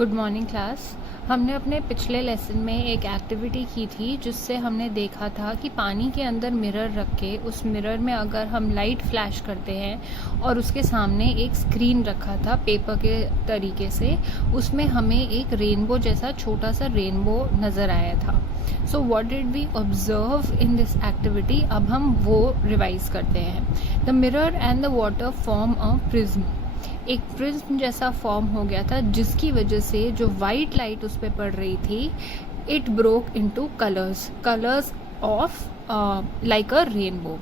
Good morning class. हमने अपने पिछले लेसन में एक एक्टिविटी की थी जिससे हमने देखा था कि पानी के अंदर मिरर रख के उस मिरर में अगर हम लाइट फ्लैश करते हैं और उसके सामने एक स्क्रीन रखा था पेपर के तरीके से, उसमें हमें एक रेनबो जैसा छोटा सा रेनबो नज़र आया था। So what did we observe in this activity, अब हम वो रिवाइज करते हैं। The mirror and the water form a prism. एक प्रिज्म जैसा फॉर्म हो गया था जिसकी वजह से जो वाइट लाइट उस पर पड़ रही थी, it broke into colours of like a rainbow.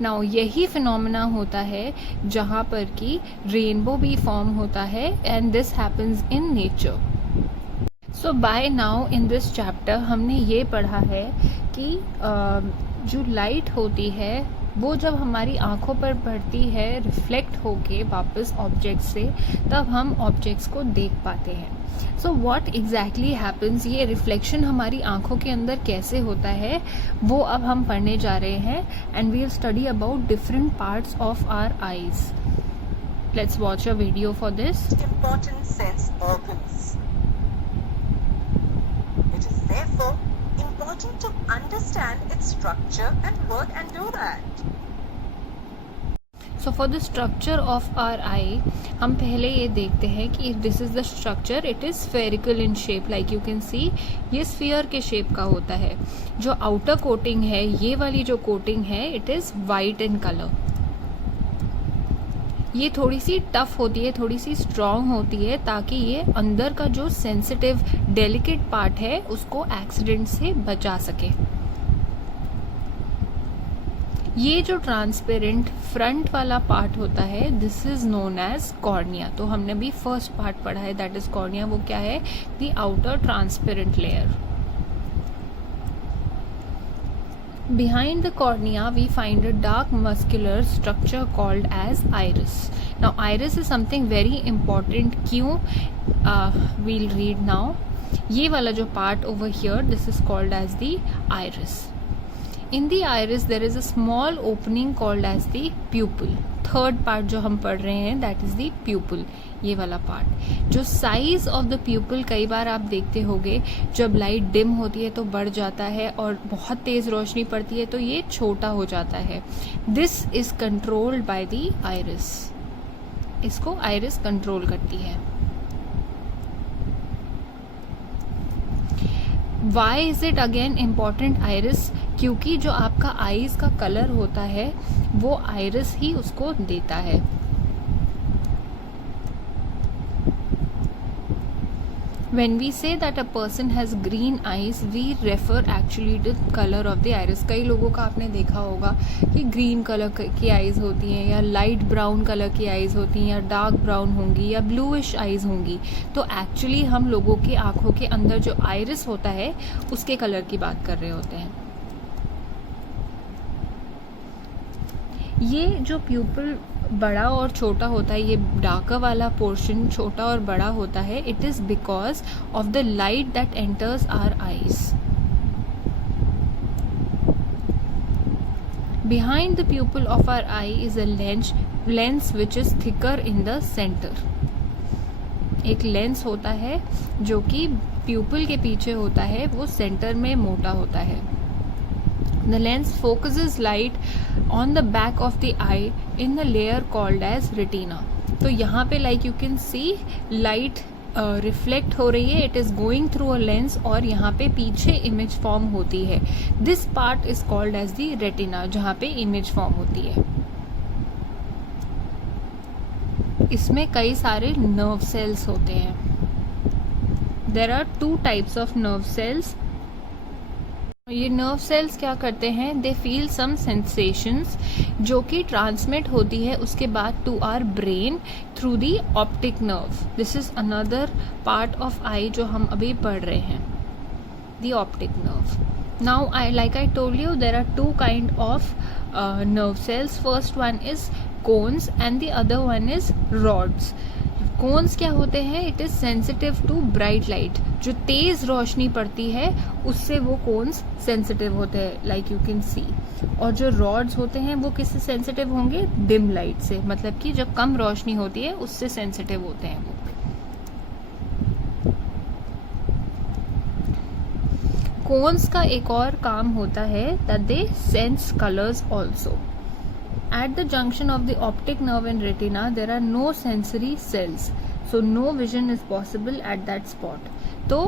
Now यही फिनोमेना होता है जहाँ पर कि रेनबो भी फॉर्म होता है and this happens in nature. So by now in this chapter हमने ये पढ़ा है कि जो लाइट होती है वो जब हमारी आंखों पर पड़ती है रिफ्लेक्ट होके वापस ऑब्जेक्ट से, तब हम ऑब्जेक्ट्स को देख पाते हैं। सो व्हाट एग्जैक्टली हैपन्स, ये रिफ्लेक्शन हमारी आंखों के अंदर कैसे होता है वो अब हम पढ़ने जा रहे हैं। And we will study about different parts of our eyes. Let's watch a video for this. Important sense organs. It is therefore important to understand its structure and work and do that. So for the structure of our eye, हम पहले ये देखते हैं कि this is the structure. It is spherical in shape, like you can see ये sphere के shape का होता है। जो आउटर कोटिंग है, ये वाली जो कोटिंग है, it is white in colour. ये थोड़ी सी टफ होती है, थोड़ी सी स्ट्रॉन्ग होती है, ताकि ये अंदर का जो सेंसिटिव डेलिकेट पार्ट है उसको एक्सीडेंट से बचा सके। ये जो ट्रांसपेरेंट फ्रंट वाला पार्ट होता है, this is known as cornea. तो हमने भी फर्स्ट पार्ट पढ़ा है, दैट इज कॉर्निया। वो क्या है? The outer transparent layer. Behind the cornea, we find a dark muscular structure called as iris. Now, iris is something very important. क्यों? We'll read now. ये वाला जो part over here, this is called as the iris. In the iris, there is a small opening called as the pupil. Third part जो हम पढ़ रहे हैं, that is the pupal. ये वाला पार्ट, जो साइज ऑफ द प्यूपल, कई बार आप देखते होंगे जब लाइट डिम होती है तो बढ़ जाता है और बहुत तेज रोशनी पड़ती है तो ये छोटा हो जाता है। This is controlled by the iris. इसको आइरिस कंट्रोल करती है। Why is it again important iris? क्योंकि जो आपका आईज का कलर होता है वो आइरिस ही उसको देता है। When we say that a person has green eyes, we refer actually to color of the iris. कई लोगों का आपने देखा होगा कि ग्रीन कलर की आईज होती हैं, या लाइट ब्राउन कलर की आईज होती हैं, या डार्क ब्राउन होंगी, या ब्लूइश आईज होंगी। तो एक्चुअली हम लोगों की आंखों के अंदर जो आइरिस होता है उसके कलर की बात कर रहे होते हैं। ये जो प्यूपल बड़ा और छोटा होता है, ये डार्कर वाला पोर्शन छोटा और बड़ा होता है, it is because of the light that enters our eyes. Behind the pupil of our eye is a lens which is thicker in the centre. एक लेंस होता है जो कि प्यूपल के पीछे होता है, वो सेंटर में मोटा होता है। The lens focuses light on the back of the eye in the layer called as retina. तो यहाँ पे like you can see light reflect हो रही है, it is going through a lens, और यहाँ पे पीछे इमेज फॉर्म होती है। This part is called as the retina, जहाँ पे इमेज फॉर्म होती है। इसमें कई सारे नर्व सेल्स होते हैं। There are 2 types of nerve cells. ये नर्व सेल्स क्या करते हैं? दे फील सम सेंसेशंस जो कि ट्रांसमिट होती है उसके बाद to our brain through the optic nerve. This is another part of eye जो हम अभी पढ़ रहे हैं, the optic nerve. Now like I told you, there are 2 kind of nerve cells. First one is cones and the other one is rods. Cones क्या होते हैं? It is sensitive to bright light. जो तेज रोशनी पड़ती है उससे वो cons sensitive होते हैं, लाइक यू कैन सी। और जो रॉड्स होते हैं वो किससे सेंसिटिव होंगे? डिम लाइट से, मतलब कि जब कम रोशनी होती है उससे सेंसिटिव होते हैं वो। कोन्स का एक और काम होता है that they sense colors also. At the junction of the optic nerve and retina, there are no sensory cells, so no vision is possible at that spot. तो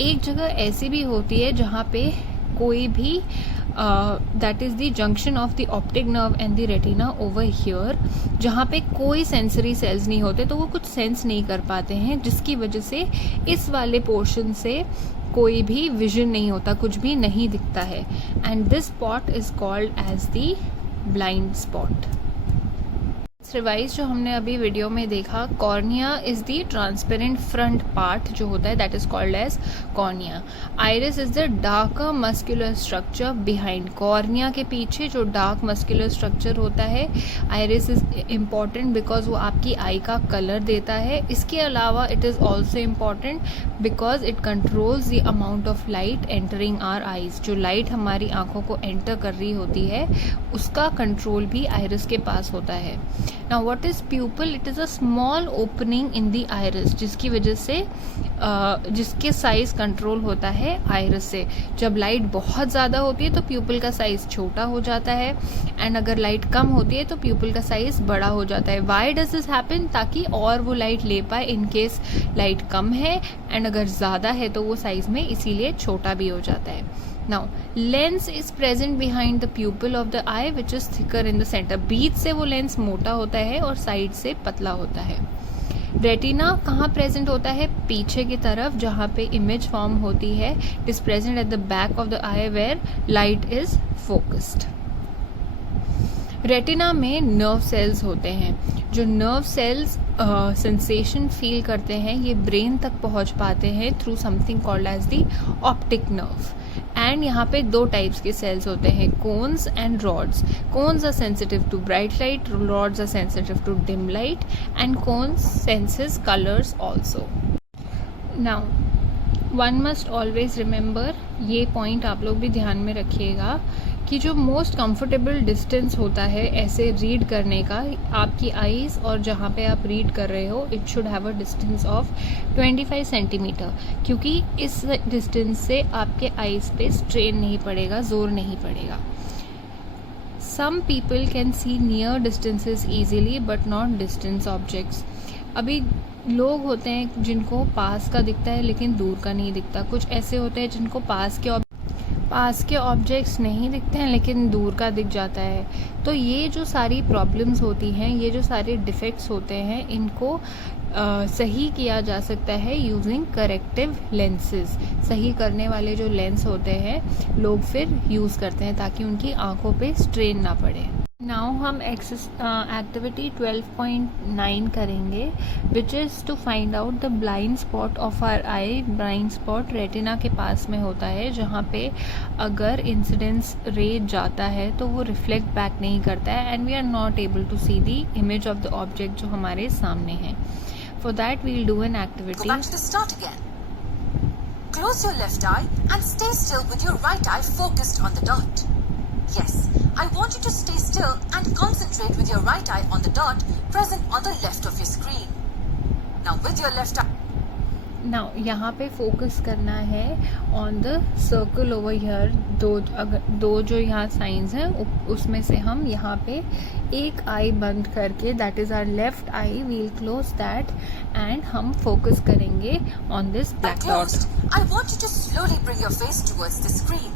एक जगह ऐसी भी होती है जहाँ पे कोई भी that is the junction of the optic nerve and the retina over here, जहाँ पे कोई सेंसरी सेल्स नहीं होते, तो वो कुछ सेंस नहीं कर पाते हैं, जिसकी वजह से इस वाले पोर्शन से कोई भी विजन नहीं होता, कुछ भी नहीं दिखता है. And this spot is called as the blind spot. Revise जो हमने अभी वीडियो में देखा, cornea is the transparent front part जो होता है, that is called as cornea. Iris is the darker muscular structure behind. Cornea के पीछे जो डार्क मस्कुलर स्ट्रक्चर होता है, आइरिस इज इम्पॉर्टेंट बिकॉज वो आपकी आई का कलर देता है. इसके अलावा it is also important because it controls the amount of light entering our eyes. जो लाइट हमारी आंखों को एंटर कर रही होती है, उसका कंट्रोल भी आइरिस के पास होता है. Now what is pupil? It is a small opening in the iris, जिसकी वजह से जिसके साइज कंट्रोल होता है आइरिस से. जब लाइट बहुत ज़्यादा होती है तो प्यूपिल का साइज छोटा हो जाता है, एंड अगर लाइट कम होती है तो प्यूपिल का साइज बड़ा हो जाता है. Why does this happen? ताकि और वो लाइट ले पाए इन केस लाइट कम है, एंड अगर ज़्यादा है तो वो साइज में इसीलिए छोटा भी हो जाता है. Now, lens is present behind the pupil of the eye, which is thicker in the center. बीच से वो लेंस मोटा होता है और साइड से पतला होता है. रेटिना कहाँ प्रेजेंट होता है? पीछे की तरफ, जहाँ पे इमेज फॉर्म होती है. It is present at the back of the eye where light is focused. Retina में नर्व सेल्स होते हैं. जो नर्व सेल्स सेंसेशन फील करते हैं, ये ब्रेन तक पहुंच पाते हैं through something called as the optic nerve. And यहाँ पे दो टाइप्स के सेल्स होते हैं, cones and rods. Cones are sensitive to bright light, rods are sensitive to dim light, and cones senses colours also. Now one must always remember, ये point आप लोग भी ध्यान में रखिएगा कि जो मोस्ट कंफर्टेबल डिस्टेंस होता है ऐसे रीड करने का, आपकी आईज और जहाँ पे आप रीड कर रहे हो, it should have a distance of 25 centimetre, क्योंकि इस डिस्टेंस से आपके आईज पे स्ट्रेन नहीं पड़ेगा, जोर नहीं पड़ेगा. Some people can see near distances easily but not distance objects. अभी लोग होते हैं जिनको पास का दिखता है लेकिन दूर का नहीं दिखता. कुछ ऐसे होते हैं जिनको पास के ऑब्जेक्ट्स नहीं दिखते हैं लेकिन दूर का दिख जाता है. तो ये जो सारी प्रॉब्लम्स होती हैं, ये जो सारे डिफेक्ट्स होते हैं, इनको सही किया जा सकता है यूजिंग करेक्टिव लेंसेज. सही करने वाले जो लेंस होते हैं लोग फिर यूज़ करते हैं ताकि उनकी आंखों पे स्ट्रेन ना पड़े. नाउ हम एक्टिविटी 12.9 करेंगे, which is to find out the blind spot of our eye. Blind spot retina के पास में होता है, जहाँ पे अगर इंसिडेंस रे जाता है तो वो रिफ्लेक्ट बैक नहीं करता है, and we are not able to see the image of the object जो हमारे सामने है. For that we will do an activity. Go back to the start again. Close your left eye and stay still with your right eye focused on the dot. Yes, I want you to stay still and concentrate with your right eye on the dot present on the left of your screen. Now with your left eye. Now यहाँ पे focus करना है on the circle over here. दो जो यहाँ science हैं उसमें से हम यहाँ पे एक आई बंद करके, that is our left eye, we'll close that and हम फोकस करेंगे on this black dot. I want you to slowly bring your face towards the screen.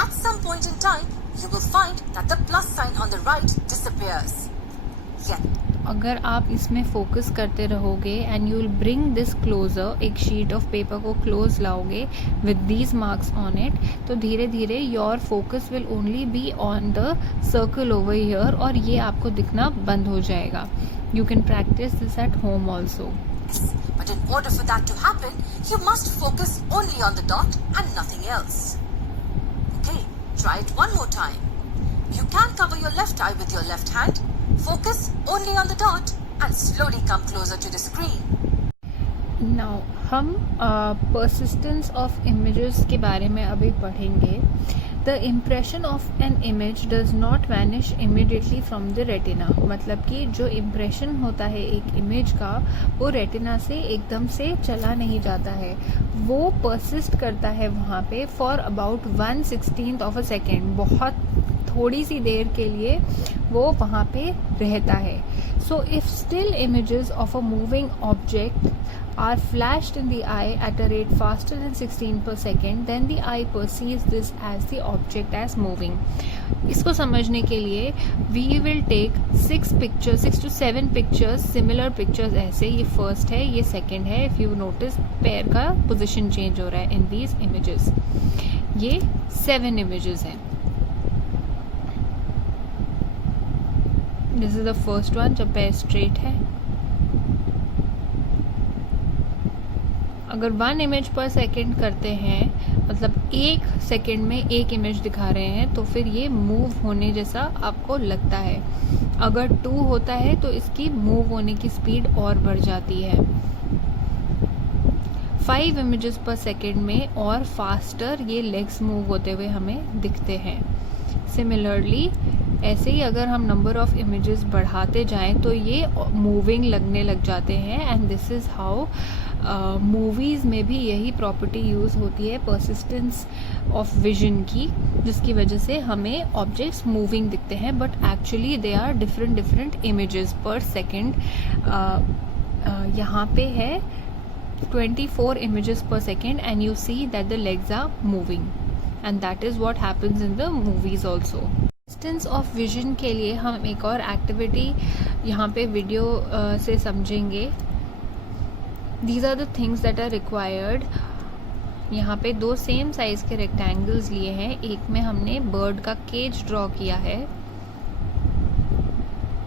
At some point in time, you will find that the plus sign on the right disappears. Yeah. अगर आप इसमें focus करते रहोगे and you will bring this closer, एक sheet of paper को close लाओगे with these marks on it, तो धीरे धीरे your focus will only be on the circle over here, और ये आपको दिखना बंद हो जाएगा. You can practise this at home also. But in order for that to happen, you must focus only on the dot and nothing else. Okay, try it one more time. You can cover your left eye with your left hand, focus only on the dot, and slowly come closer to the screen. Now हम persistence of images के बारे में अभी पढ़ेंगे. The impression of an image does not vanish immediately from the retina. मतलब कि जो impression होता है एक इमेज का, वो रेटिना से एकदम से चला नहीं जाता है, वो परसिस्ट करता है वहाँ पे for about 1/16 of a second. बहुत थोड़ी सी देर के लिए वो वहाँ पे रहता है. So if still images of a moving object are flashed in the eye at a rate faster than 16 per second, then the eye perceives this as the object as moving. इसको समझने के लिए we will take 6 to 7 pictures, similar pictures ऐसे. ये first है, ये second है. If you notice पैर का position change हो रहा है in these images. ये 7 images हैं. This is the first one जब पैर straight है. अगर 1 इमेज पर सेकेंड करते हैं, मतलब 1 सेकेंड में 1 इमेज दिखा रहे हैं, तो फिर ये मूव होने जैसा आपको लगता है. अगर 2 होता है तो इसकी मूव होने की स्पीड और बढ़ जाती है. 5 इमेजेस पर सेकेंड में और फास्टर ये लेग्स मूव होते हुए हमें दिखते हैं. सिमिलरली ऐसे ही अगर हम नंबर ऑफ इमेजेस बढ़ाते जाएं तो ये मूविंग लगने लग जाते हैं. And this is how movies में भी यही प्रॉपर्टी यूज़ होती है, परसिस्टेंस ऑफ विजन की, जिसकी वजह से हमें ऑब्जेक्ट्स मूविंग दिखते हैं, but actually they are different images per second. यहाँ पे है 24 images per second and you see that the legs are moving, and that is what happens in the movies also. Distance of vision के लिए हम एक और activity यहाँ पे वीडियो से समझेंगे. These are the things that are required. यहाँ पे 2 सेम साइज के रेक्टेंगल्स लिए हैं. एक में हमने बर्ड का केज ड्रॉ किया है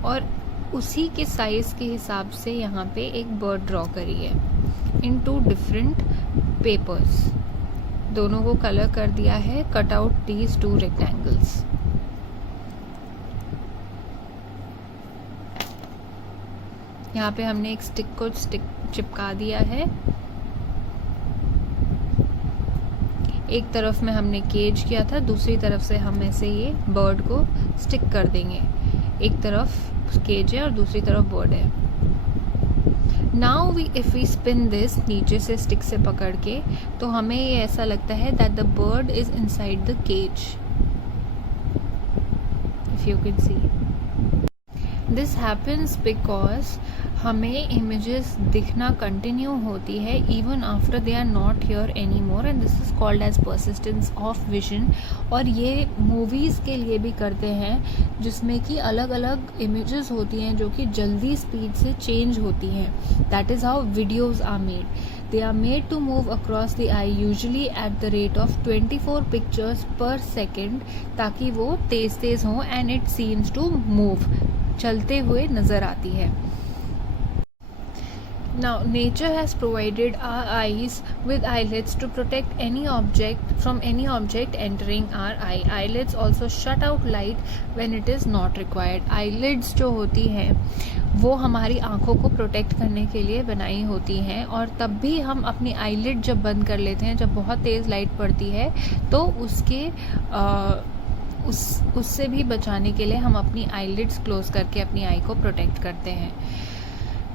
और उसी के साइज के हिसाब से यहाँ पे एक बर्ड ड्रॉ करी है इन 2 डिफरेंट पेपर्स. दोनों को कलर कर दिया है. Cut out these 2 rectangles. यहाँ पे हमने एक स्टिक को चिपका दिया है. एक तरफ में हमने केज किया था, दूसरी तरफ से हम ऐसे ये बर्ड को स्टिक कर देंगे. एक तरफ केज है और दूसरी तरफ बर्ड है. Now if we spin this नीचे से स्टिक से पकड़ के, तो हमें ये ऐसा लगता है that the bird is inside the cage. If you can see, this happens because हमें इमेजेस दिखना कंटिन्यू होती है even after they are not here any more, and this is called as persistence of vision. और ये movies के लिए भी करते हैं, जिसमें कि अलग अलग इमेजेस होती हैं जो कि जल्दी स्पीड से चेंज होती हैं. That is how videos are made. They are made to move across the eye usually at the rate of 24 pictures per second, ताकि वो तेज हों and it seems to move, चलते हुए नज़र आती है. Now, nature has provided our eyes with eyelids to protect any object from any object entering our eye. Eyelids also shut out light when it is not required. Eyelids जो होती हैं वो हमारी आँखों को प्रोटेक्ट करने के लिए बनाई होती हैं, और तब भी हम अपनी आईलिड जब बंद कर लेते हैं, जब बहुत तेज़ लाइट पड़ती है, तो उससे भी बचाने के लिए हम अपनी आईलिड्स क्लोज करके अपनी आई को प्रोटेक्ट करते हैं.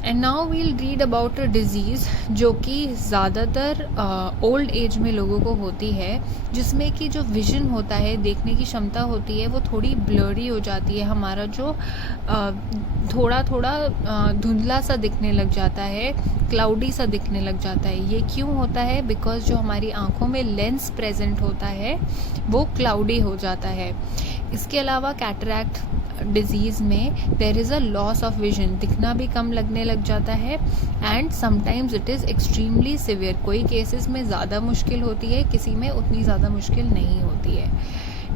And now we'll read about a disease जो कि ज़्यादातर ओल्ड एज में लोगों को होती है, जिसमें कि जो विजन होता है, देखने की क्षमता होती है, वो थोड़ी ब्लरी हो जाती है. हमारा जो थोड़ा धुंधला सा दिखने लग जाता है, क्लाउडी सा दिखने लग जाता है. ये क्यों होता है? बिकॉज जो हमारी आँखों में लेंस प्रेजेंट होता है वो क्लाउडी हो जाता है. इसके अलावा कैटरैक्ट डिजीज़ में there is a loss of vision, दिखना भी कम लगने लग जाता है. And sometimes it is extremely severe. कोई केसेस में ज़्यादा मुश्किल होती है, किसी में उतनी ज़्यादा मुश्किल नहीं होती है.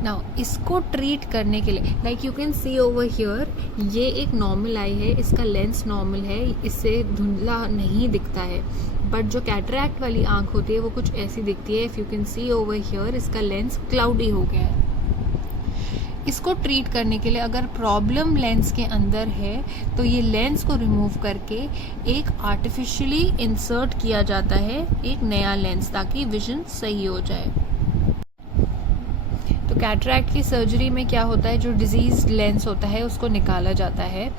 नाउ इसको ट्रीट करने के लिए, like you can C over here, ये एक नॉर्मल आई है, इसका लेंस नॉर्मल है, इससे धुंधला नहीं दिखता है. बट जो कैटरैक्ट वाली आँख होती है वो कुछ ऐसी दिखती है. If you can C over here, इसका लेंस क्लाउडी हो गया है. इसको ट्रीट करने के लिए अगर प्रॉब्लम लेंस के अंदर है तो ये लेंस को रिमूव करके एक आर्टिफिशियली इंसर्ट किया जाता है एक नया लेंस, ताकि विजन सही हो जाए। तो कैटरैक्ट की सर्जरी में क्या होता है, जो डिजीज लेंस होता है उसको निकाला जाता है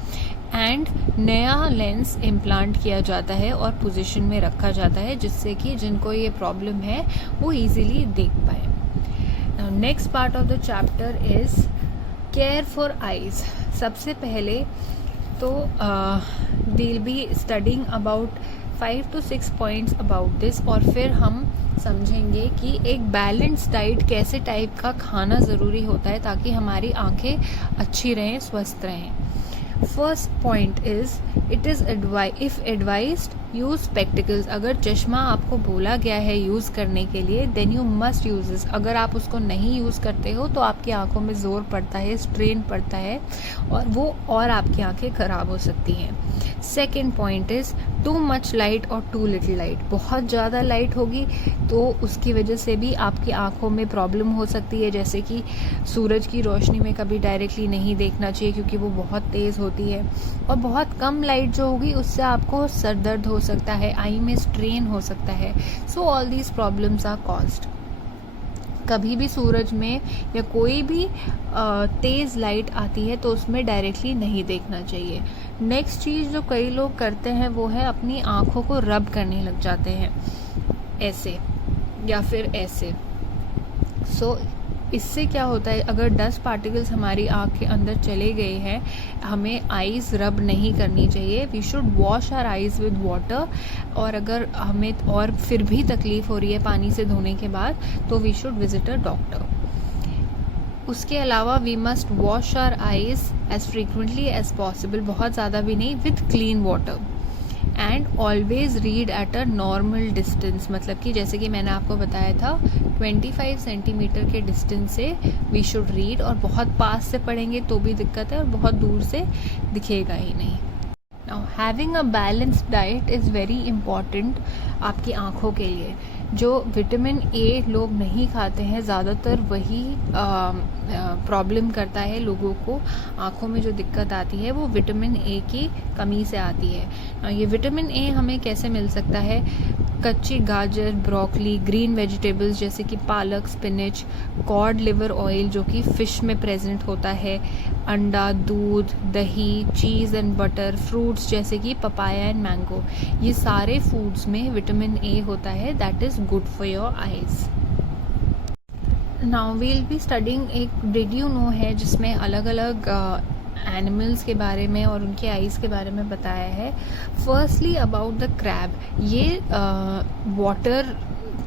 एंड नया लेंस इम्प्लांट किया जाता है और पोजीशन में रखा जाता है, जिससे कि जिनको ये प्रॉब्लम है वो इजीली देख पाए। Next part of the chapter is care for eyes. सबसे पहले तो we'll be studying about 5 to 6 points about this, और फिर हम समझेंगे कि एक बैलेंस डाइट कैसे टाइप का खाना ज़रूरी होता है ताकि हमारी आंखें अच्छी रहें, स्वस्थ रहें। First point is it is if advised use spectacles. अगर चश्मा आपको बोला गया है यूज़ करने के लिए then you must use this. अगर आप उसको नहीं यूज़ करते हो तो आपकी आंखों में जोर पड़ता है, स्ट्रेन पड़ता है और वो और आपकी आंखें खराब हो सकती हैं। Second point is too much light और टू लिटिल लाइट। बहुत ज़्यादा लाइट होगी तो उसकी वजह से भी आपकी आंखों में प्रॉब्लम हो सकती है, जैसे कि सूरज की रोशनी में कभी डायरेक्टली नहीं देखना चाहिए क्योंकि वो बहुत तेज़ होती है, और बहुत कम लाइट जो होगी उससे आपको सर दर्द हो सकता है, आई में स्ट्रेन हो सकता है। So all these problems are caused. कभी भी सूरज में या कोई भी तेज़ लाइट आती है तो उसमें डायरेक्टली नहीं देखना चाहिए। नेक्स्ट चीज़ जो कई लोग करते हैं वो है अपनी आँखों को रब करने लग जाते हैं, ऐसे या फिर ऐसे। सो इससे क्या होता है, अगर डस्ट पार्टिकल्स हमारी आँख के अंदर चले गए हैं, हमें आईज रब नहीं करनी चाहिए। We should wash our eyes with water, और अगर हमें और फिर भी तकलीफ हो रही है पानी से धोने के बाद तो we should visit a doctor. उसके अलावा we must wash our eyes as frequently as possible, बहुत ज़्यादा भी नहीं, with clean water. And always read at a normal distance, मतलब कि जैसे कि मैंने आपको बताया था 25 सेंटीमीटर के डिस्टेंस से वी शुड रीड, और बहुत पास से पढ़ेंगे तो भी दिक्कत है और बहुत दूर से दिखेगा ही नहीं। Now having a balanced diet is very important आपकी आँखों के लिए। जो विटामिन ए लोग नहीं खाते हैं, ज़्यादातर वही प्रॉब्लम करता है लोगों को। आँखों में जो दिक्कत आती है वो विटामिन ए की कमी से आती है। ये विटामिन ए हमें कैसे मिल सकता है? कच्ची गाजर, ब्रोकली, ग्रीन वेजिटेबल्स जैसे कि पालक, स्पिनच, कॉड लिवर ऑयल जो कि फ़िश में प्रेजेंट होता है, अंडा, दूध, दही, चीज़ एंड बटर, फ्रूट्स जैसे कि पपाया एंड मैंगो, ये सारे फूड्स में विटामिन ए होता है, that is good for your eyes. Now we'll be studying एक डिड यू नो है जिसमें अलग अलग एनिमल्स के बारे में और उनके आइज़ के बारे में बताया है। फर्स्टली अबाउट द क्रैब, ये वाटर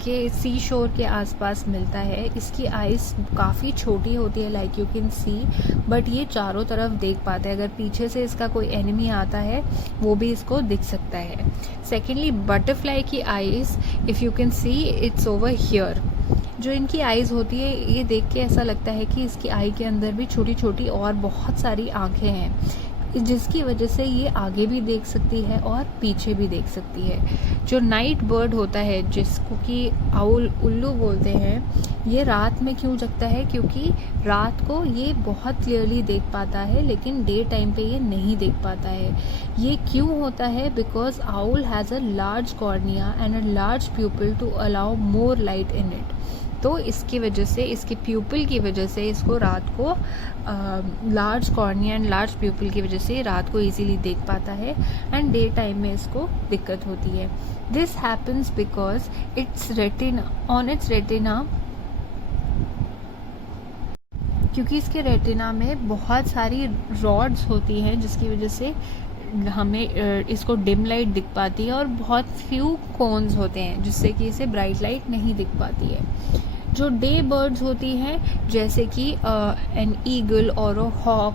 के सी शोर के आसपास मिलता है। इसकी आइज़ काफ़ी छोटी होती है, like you can C, but ये चारों तरफ देख पाता है। अगर पीछे से इसका कोई एनिमी आता है वो भी इसको दिख सकता है। सेकेंडली बटरफ्लाई की eyes, if you can see it's over here. जो इनकी आइज़ होती है ये देख के ऐसा लगता है कि इसकी आई के अंदर भी छोटी छोटी और बहुत सारी आँखें हैं, जिसकी वजह से ये आगे भी देख सकती है और पीछे भी देख सकती है। जो नाइट बर्ड होता है जिसको कि आउल उल्लू बोलते हैं, ये रात में क्यों जगता है? क्योंकि रात को ये बहुत क्लियरली देख पाता है लेकिन डे टाइम पे ये नहीं देख पाता है। ये क्यों होता है? Because owl has a large cornea and a large pupil to allow more light in it. तो इसकी वजह से, इसके प्यूपिल की वजह से इसको रात को लार्ज कॉर्निया एंड लार्ज प्यूपिल की वजह से रात को इजीली देख पाता है एंड डे टाइम में इसको दिक्कत होती है। This happens because it's retina क्योंकि इसके रेटिना में बहुत सारी रॉड्स होती हैं जिसकी वजह से हमें इसको डिम लाइट दिख पाती है, और बहुत फ्यू कोन्स होते हैं जिससे कि इसे ब्राइट लाइट नहीं दिख पाती है। जो डे बर्ड्स होती हैं जैसे कि एन ईगल और अ हॉक,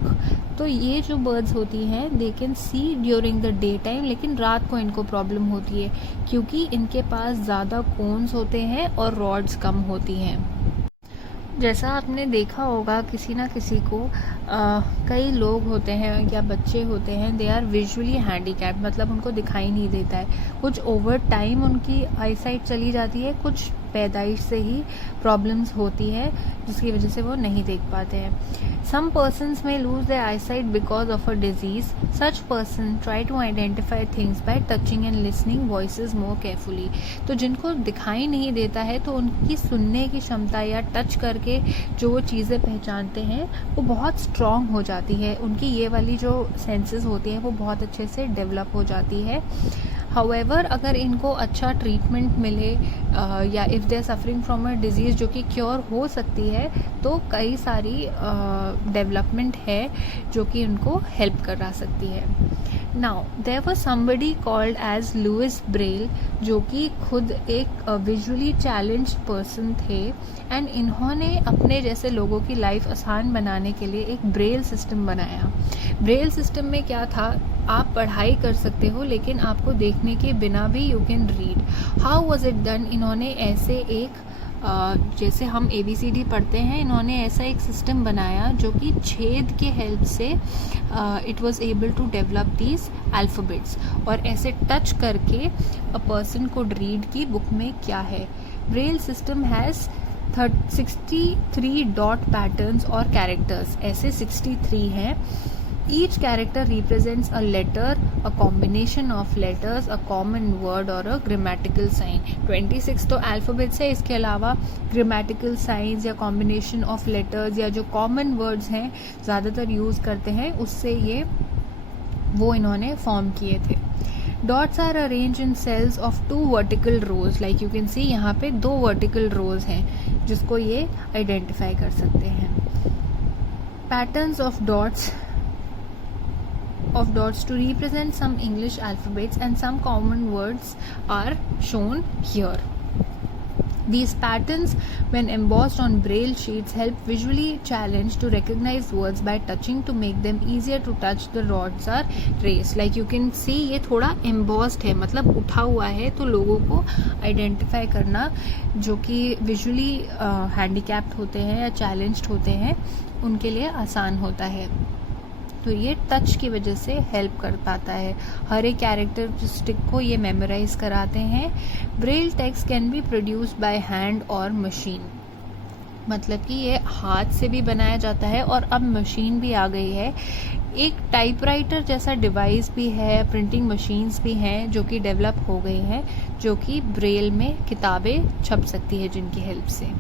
तो ये जो बर्ड्स होती हैं they can see during the day time, लेकिन रात को इनको प्रॉब्लम होती है क्योंकि इनके पास ज़्यादा कोन्स होते हैं और रॉड्स कम होती हैं। जैसा आपने देखा होगा किसी ना किसी को कई लोग होते हैं या बच्चे होते हैं, दे आर विजुअली हैंडीकैप्ड, मतलब उनको दिखाई नहीं देता है। कुछ ओवर टाइम उनकी आई साइट चली जाती है, कुछ पैदाइश से ही प्रॉब्लम्स होती है जिसकी वजह से वो नहीं देख पाते हैं। Some persons may lose their eyesight because of a disease. Such person try to identify things by touching and listening voices more carefully. तो जिनको दिखाई नहीं देता है तो उनकी सुनने की क्षमता या टच करके जो वो चीज़ें पहचानते हैं वो बहुत स्ट्रॉन्ग हो जाती है, उनकी ये वाली जो सेंसेस होती हैं वो बहुत अच्छे से डेवलप हो जाती है। हाउएवर अगर इनको अच्छा ट्रीटमेंट मिले या if they are suffering from a disease जो कि क्योर हो सकती है तो कई सारी डेवलपमेंट है जो कि उनको हेल्प करा सकती है। Now there was somebody called as Louis Braille जो कि खुद एक विजुअली चैलेंज्ड पर्सन थे एंड इन्होंने अपने जैसे लोगों की लाइफ आसान बनाने के लिए एक ब्रेल सिस्टम बनाया। ब्रेल सिस्टम में क्या था, आप पढ़ाई कर सकते हो लेकिन आपको देखने के बिना भी you can read. How was it done, इन्होंने ऐसे एक जैसे हम ABCD पढ़ते हैं, इन्होंने ऐसा एक सिस्टम बनाया जो कि छेद के हेल्प से it was able to develop these alphabets और ऐसे टच करके अ पर्सन कुड रीड की बुक में क्या है। Braille system has 63 dot patterns और कैरेक्टर्स, ऐसे 63 हैं। Each character represents a letter, a combination of letters, a common word or a grammatical sign. 26 तो alphabets है, इसके अलावा grammatical signs या combination of letters या जो common words हैं ज़्यादातर यूज़ करते हैं उससे ये वो इन्होंने फॉर्म किए थे। Dots are arranged in cells of 2 vertical rows, like you can see यहाँ पे 2 vertical rows हैं जिसको ये आइडेंटिफाई कर सकते हैं। Patterns of dots to represent some English alphabets and some common words are shown here. These patterns, when embossed on braille sheets, help visually challenged to recognize words by touching to make them easier to touch. The dots are raised. Like you can see, ये थोड़ा embossed है, मतलब उठा हुआ है, तो लोगों को आइडेंटिफाई करना जो कि विजुअली हैंडीकैप्ड होते हैं या चैलेंज्ड होते हैं उनके लिए आसान होता है। तो ये टच की वजह से हेल्प कर पाता है। हर एक कैरेक्टरिस्टिक को ये मेमोराइज कराते हैं। Braille text can be produced by hand और मशीन, मतलब कि ये हाथ से भी बनाया जाता है और अब मशीन भी आ गई है। एक टाइपराइटर जैसा डिवाइस भी है, प्रिंटिंग मशीन्स भी हैं जो कि डेवलप हो गई हैं जो कि ब्रेल में किताबें छप सकती है जिनकी हेल्प से।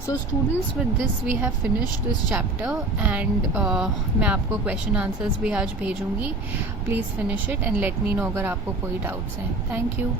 So students, with this we have finished this chapter and मैं आपको क्वेश्चन आंसर्स भी आज भेजूंगी। Please finish it and let me know अगर आपको कोई डाउट्स हैं। Thank you.